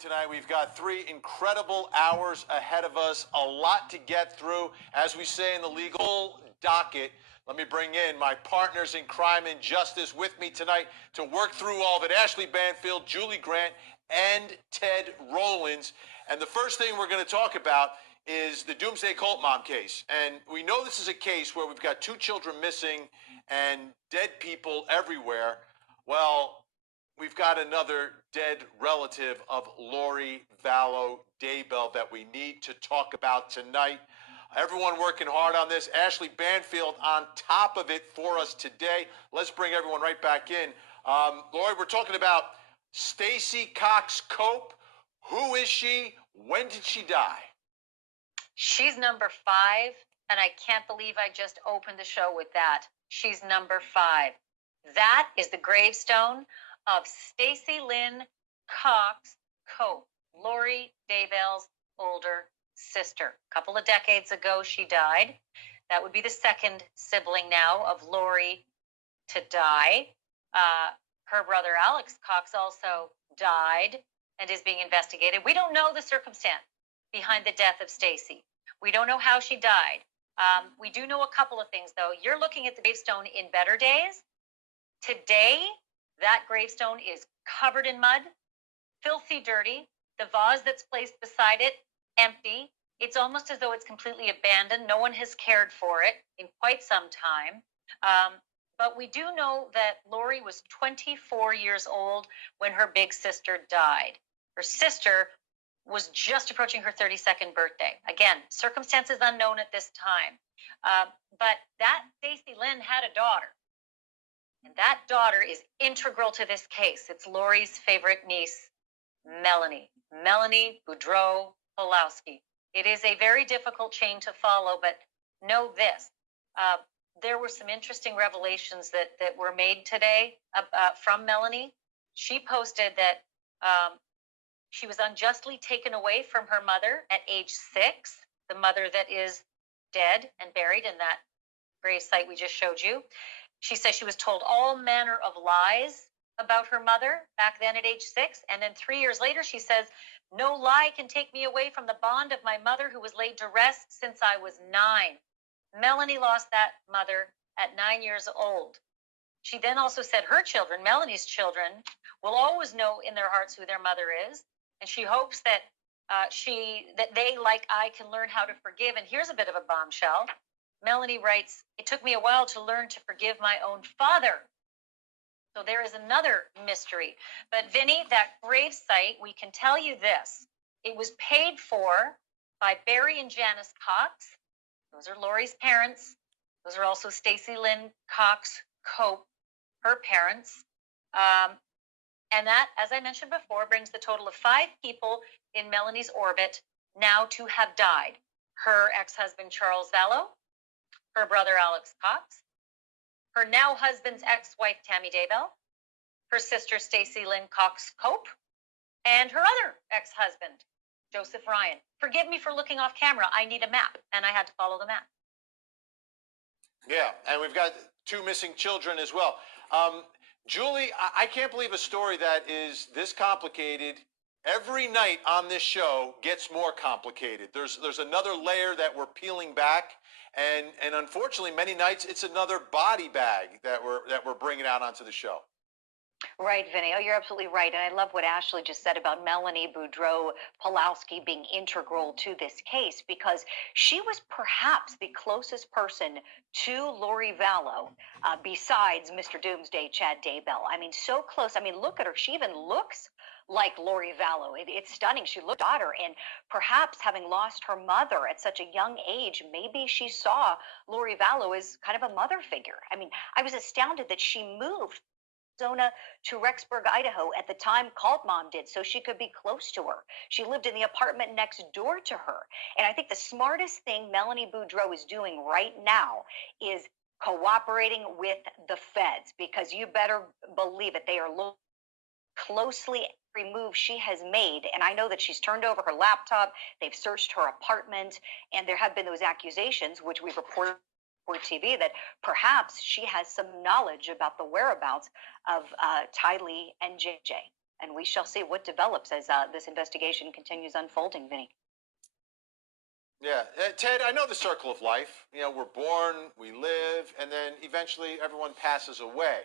tonight. We've got 3 incredible hours ahead of us, a lot to get through. As we say in the legal docket, let me bring in my partners in crime and justice with me tonight to work through all of it. Ashley Banfield, Julie Grant, and Ted Rollins. And the first thing we're going to talk about is the Doomsday Cult Mom case. And we know this is a case where we've got 2 children missing and dead people everywhere. Well, we've got another dead relative of Lori Vallow Daybell that we need to talk about tonight. Everyone working hard on this. Ashley Banfield on top of it for us today. Let's bring everyone right back in. Lori, we're talking about Stacey Cox Cope. Who is she? When did she die? She's number 5, and I can't believe I just opened the show with that. She's number 5. That is the gravestone of Stacey Lynn Cox Cope, Lori Daybell's older sister. A couple of decades ago, she died. That would be the second sibling now of Lori to die. Her brother Alex Cox also died and is being investigated. We don't know the circumstance behind the death of Stacey. We don't know how she died. We do know a couple of things, though. You're looking at the gravestone in better days. Today, that gravestone is covered in mud, filthy dirty. The vase that's placed beside it, empty. It's almost as though it's completely abandoned. No one has cared for it in quite some time. But we do know that Lori was 24 years old when her big sister died. Her sister was just approaching her 32nd birthday. Again, circumstances unknown at this time. But that Stacey Lynn had a daughter. And that daughter is integral to this case. It's Lori's favorite niece, Melanie Boudreau Pawlowski. It is a very difficult chain to follow, but know this. There were some interesting revelations that were made today from Melanie. She posted that she was unjustly taken away from her mother at age 6, the mother that is dead and buried in that grave site we just showed you. She says she was told all manner of lies about her mother back then at age 6. And then 3 years later, she says, no lie can take me away from the bond of my mother who was laid to rest since I was 9. Melanie lost that mother at 9 years old. She then also said her children, Melanie's children, will always know in their hearts who their mother is. And she hopes that they, like I, can learn how to forgive. And here's a bit of a bombshell. Melanie writes, it took me a while to learn to forgive my own father. So there is another mystery. But Vinny, that grave site, we can tell you this. It was paid for by Barry and Janice Cox. Those are Lori's parents. Those are also Stacey Lynn Cox Cope, her parents. And that, as I mentioned before, brings the total of 5 people in Melanie's orbit now to have died. Her ex-husband, Charles Vallow, her brother, Alex Cox, her now husband's ex-wife, Tammy Daybell, her sister, Stacey Lynn Cox Cope, and her other ex-husband, Joseph Ryan. Forgive me for looking off camera. I need a map, and I had to follow the map. Yeah, and we've got 2 missing children as well. Julie, I can't believe a story that is this complicated. Every night on this show gets more complicated. There's another layer that we're peeling back, and unfortunately, many nights it's another body bag that we're bringing out onto the show. Right, Vinny. Oh, you're absolutely right. And I love what Ashley just said about Melanie Boudreau Pawlowski being integral to this case, because she was perhaps the closest person to Lori Vallow besides Mr. Doomsday, Chad Daybell. I mean, so close. I mean, look at her. She even looks like Lori Vallow. It's stunning. She looked at her, and perhaps having lost her mother at such a young age, maybe she saw Lori Vallow as kind of a mother figure. I mean, I was astounded that she moved Arizona to Rexburg, Idaho at the time Cult Mom did, so she could be close to her. She lived in the apartment next door to her. And I think the smartest thing Melanie Boudreau is doing right now is cooperating with the feds, because you better believe it, they are looking closely every move she has made. And I know that she's turned over her laptop, they've searched her apartment, and there have been those accusations, which we've reported TV, that perhaps she has some knowledge about the whereabouts of Ty Lee and JJ. And we shall see what develops as this investigation continues unfolding, Vinny. Yeah, Ted, I know the circle of life. You know, we're born, we live, and then eventually everyone passes away.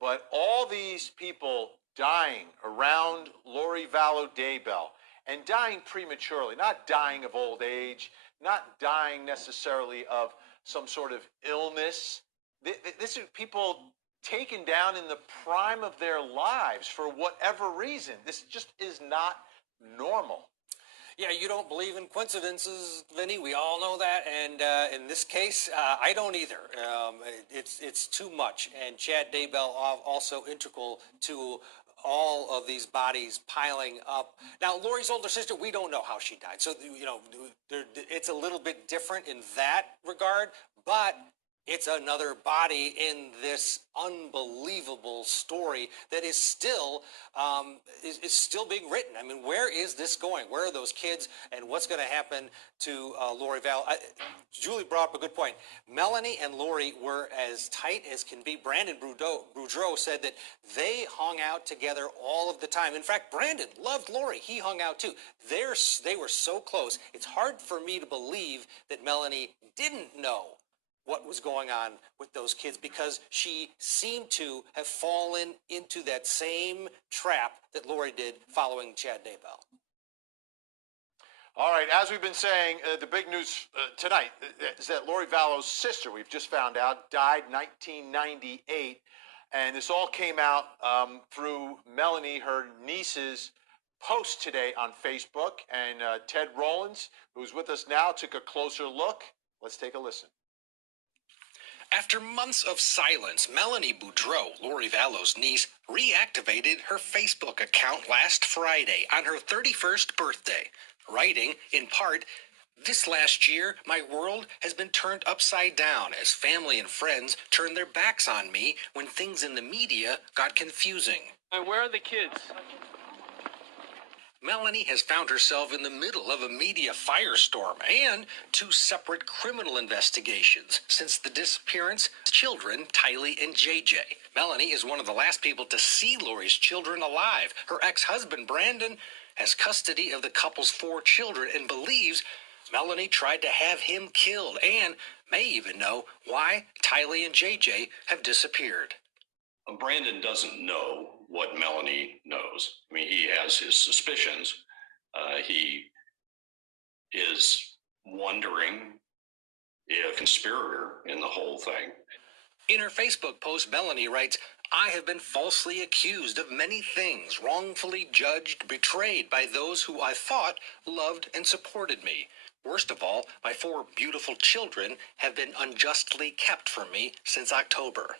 But all these people dying around Lori Vallow Daybell and dying prematurely, not dying of old age, not dying necessarily of some sort of illness. This is people taken down in the prime of their lives for whatever reason. This just is not normal. Yeah, you don't believe in coincidences, Vinny. We all know that, and in this case, I don't either. It's too much, and Chad Daybell also integral to all of these bodies piling up. Now, Lori's older sister, we don't know how she died, so you know, it's a little bit different in that regard, but it's another body in this unbelievable story that is still still being written. I mean, where is this going? Where are those kids, and what's going to happen to Lori Vallow? Julie brought up a good point. Melanie and Lori were as tight as can be. Brandon Boudreau said that they hung out together all of the time. In fact, Brandon loved Lori. He hung out too. They were so close. It's hard for me to believe that Melanie didn't know what was going on with those kids, because she seemed to have fallen into that same trap that Lori did following Chad Daybell. All right, as we've been saying, the big news tonight is that Lori Vallow's sister, we've just found out, died 1998. And this all came out through Melanie, her niece's post today on Facebook. And Ted Rollins, who's with us now, took a closer look. Let's take a listen. After months of silence, Melanie Boudreau, Lori Vallow's niece, reactivated her Facebook account last Friday on her 31st birthday, writing, in part, "This last year, my world has been turned upside down as family and friends turned their backs on me when things in the media got confusing." And where are the kids? Melanie has found herself in the middle of a media firestorm and two separate criminal investigations since the disappearance of children, Tylee and JJ. Melanie is one of the last people to see Lori's children alive. Her ex-husband, Brandon, has custody of the couple's 4 children and believes Melanie tried to have him killed and may even know why Tylee and JJ have disappeared. Brandon doesn't know what Melanie knows. I mean, he has his suspicions. He is wondering if conspirator in the whole thing. In her Facebook post, Melanie writes, "I have been falsely accused of many things, wrongfully judged, betrayed by those who I thought loved and supported me. Worst of all, my 4 beautiful children have been unjustly kept from me since October."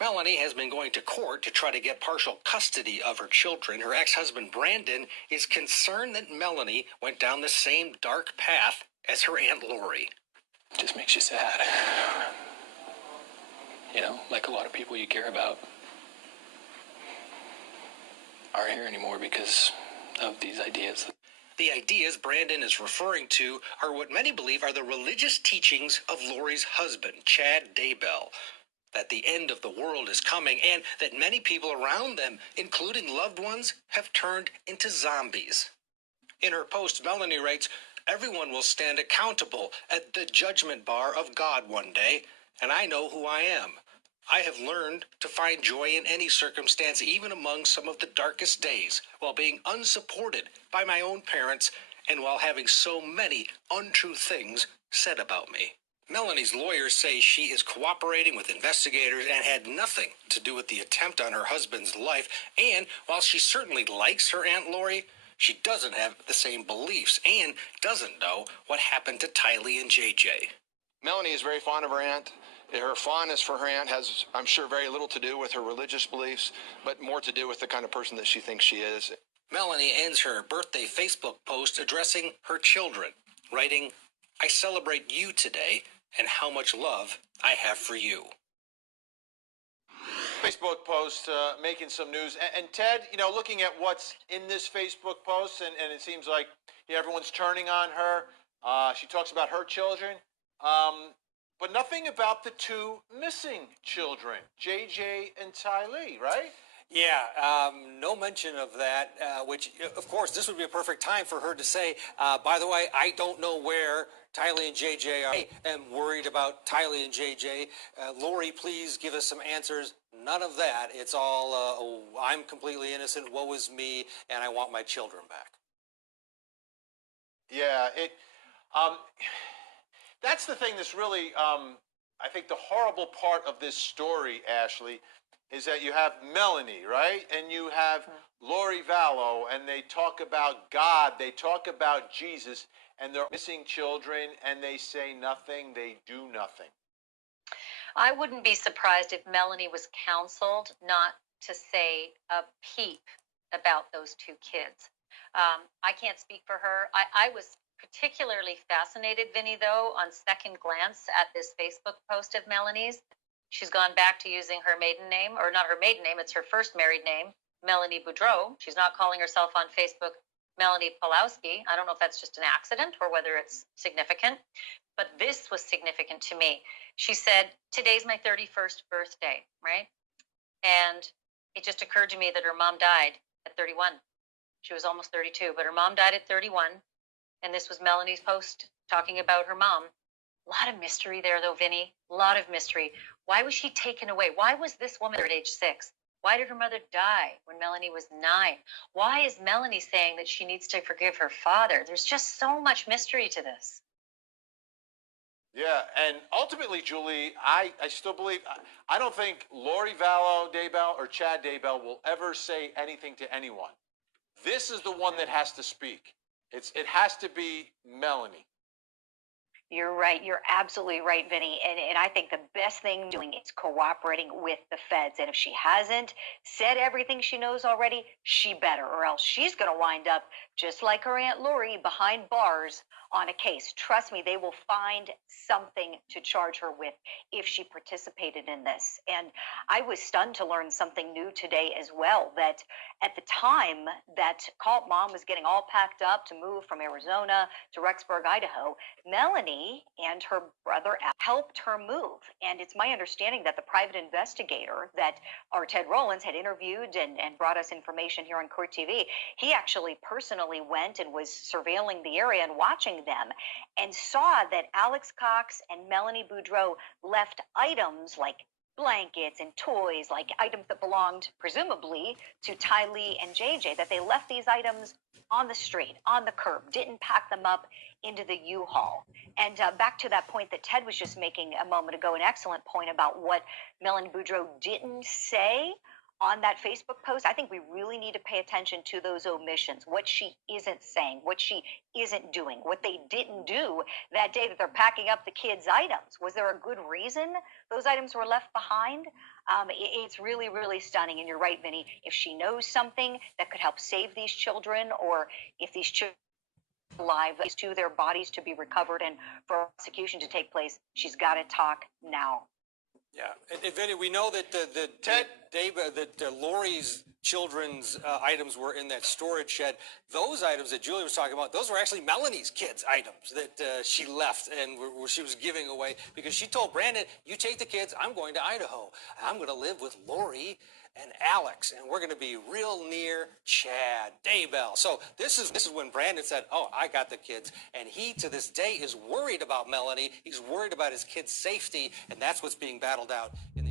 Melanie has been going to court to try to get partial custody of her children. Her ex-husband, Brandon, is concerned that Melanie went down the same dark path as her Aunt Lori. It just makes you sad. You know, like a lot of people you care about aren't here anymore because of these ideas. The ideas Brandon is referring to are what many believe are the religious teachings of Lori's husband, Chad Daybell, that the end of the world is coming and that many people around them, including loved ones, have turned into zombies. In her post, Melanie writes, "Everyone will stand accountable at the judgment bar of God one day, and I know who I am. I have learned to find joy in any circumstance, even among some of the darkest days, while being unsupported by my own parents and while having so many untrue things said about me." Melanie's lawyers say she is cooperating with investigators and had nothing to do with the attempt on her husband's life. And while she certainly likes her Aunt Lori, she doesn't have the same beliefs and doesn't know what happened to Tylee and JJ. Melanie is very fond of her aunt. Her fondness for her aunt has, I'm sure, very little to do with her religious beliefs, but more to do with the kind of person that she thinks she is. Melanie ends her birthday Facebook post addressing her children, writing, "I celebrate you today and how much love I have for you." Facebook post making some news. And Ted, you know, looking at what's in this Facebook post, and it seems like everyone's turning on her. She talks about her children, but nothing about the 2 missing children, JJ and Tylee, right? Yeah, no mention of that, which, of course, this would be a perfect time for her to say, by the way, I don't know where Tylee and JJ are. I am worried about Tylee and JJ. Lori, please give us some answers. None of that. It's all, oh, I'm completely innocent, woe is me, and I want my children back. Yeah, that's the thing that's really, I think the horrible part of this story, Ashley, is that you have Melanie, right? And you have Lori Vallow, and they talk about God, they talk about Jesus, and they're missing children, and they say nothing, they do nothing. I wouldn't be surprised if Melanie was counseled not to say a peep about those two kids. I can't speak for her. I was particularly fascinated, Vinny, though, on second glance at this Facebook post of Melanie's. She's gone back to using her maiden name, or not her maiden name, it's her first married name, Melanie Boudreau. She's not calling herself on Facebook Melanie Pulowski. I don't know if that's just an accident or whether it's significant, but this was significant to me. She said, today's my 31st birthday, right? And it just occurred to me that her mom died at 31. She was almost 32, but her mom died at 31. And this was Melanie's post talking about her mom. A lot of mystery there, though, Vinny. A lot of mystery. Why was she taken away? Why was this woman at age 6? Why did her mother die when Melanie was 9? Why is Melanie saying that she needs to forgive her father? There's just so much mystery to this. Yeah, and ultimately, Julie, I still believe, I don't think Lori Vallow Daybell or Chad Daybell will ever say anything to anyone. This is the one that has to speak. It has to be Melanie. You're right. You're absolutely right, Vinny. And I think the best thing doing is cooperating with the feds. And if she hasn't said everything she knows already, she better, or else she's going to wind up just like her Aunt Lori behind bars on a case. Trust me, they will find something to charge her with if she participated in this. And I was stunned to learn something new today as well, that at the time that Cult Mom was getting all packed up to move from Arizona to Rexburg, Idaho, Melanie and her brother helped her move. And it's my understanding that the private investigator that our Ted Rollins had interviewed and brought us information here on Court TV, he actually personally went and was surveilling the area and watching them and saw that Alex Cox and Melanie Boudreau left items like blankets and toys, like items that belonged presumably to Tylee and JJ, that they left these items on the street, on the curb, didn't pack them up into the U-Haul. And back to that point that Ted was just making a moment ago, an excellent point about what Melanie Boudreau didn't say on that Facebook post. I think we really need to pay attention to those omissions, what she isn't saying, what she isn't doing, what they didn't do that day that they're packing up the kids' items. Was there a good reason those items were left behind? It's really, really stunning. And you're right, Vinny. If she knows something that could help save these children, or if these children alive to their bodies to be recovered and for prosecution to take place, she's got to talk now. Yeah, and Vinny, we know that Lori's children's items were in that storage shed. Those items that Julie was talking about, those were actually Melanie's kids' items that she left and she was giving away, because she told Brandon, "You take the kids. I'm going to Idaho. I'm going to live with Lori and Alex, and we're going to be real near Chad Daybell." So this is when Brandon said, "Oh, I got the kids," and he to this day is worried about Melanie. He's worried about his kids' safety, and that's what's being battled out in the